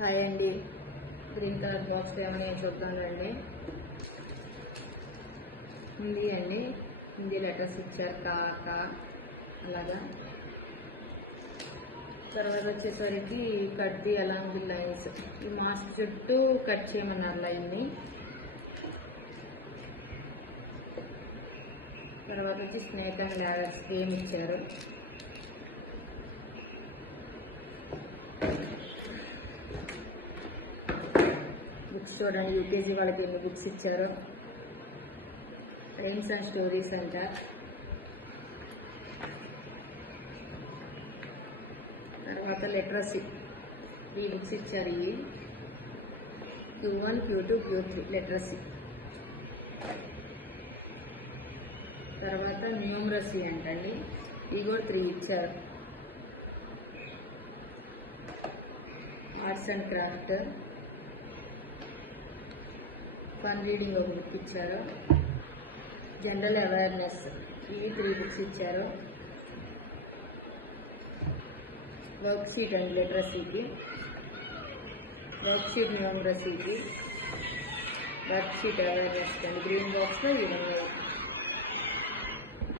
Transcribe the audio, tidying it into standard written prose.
Hi అండి. Green colour box ఏమైనా చూద్దామండి. హిందీ అండి. హిందీ లెటర్స్ ఇచ్చారు కా అలాగా. తర్వాత వచ్చేసరికి cut the along the lines. ఈ మాస్క్ చుట్టూ కట్ చేయమన్నారు లైన్ని. తర్వాత వచ్చి స్నేక్ అండ్ ల్యాడర్స్ గేమ్ ఇచ్చారు. బుక్స్ చూడండి, యూకేజీ వాళ్ళకి ఎన్ని బుక్స్ ఇచ్చారు. రైమ్స్ అండ్ స్టోరీస్ అంట. తర్వాత లిటరసీ 3 బుక్స్ ఇచ్చారు. ఇవి Q1, Q2, Q3 లిటరసీ. తర్వాత న్యూమరసీ అంటండి. ఇవి కూడా 3 ఇచ్చారు. Arts and craft, fun reading ఒక బుక్ ఇచ్చారు. జనరల్ అవేర్నెస్ ఇవి 3 బుక్స్ ఇచ్చారు. వర్క్ షీట్ అండి లిటరసీకి, వర్క్ షీట్ న్యూమరసీకి, వర్క్ షీట్ అవేర్నెస్ అండి. గ్రీన్ బాక్స్లో ఇవన్నీ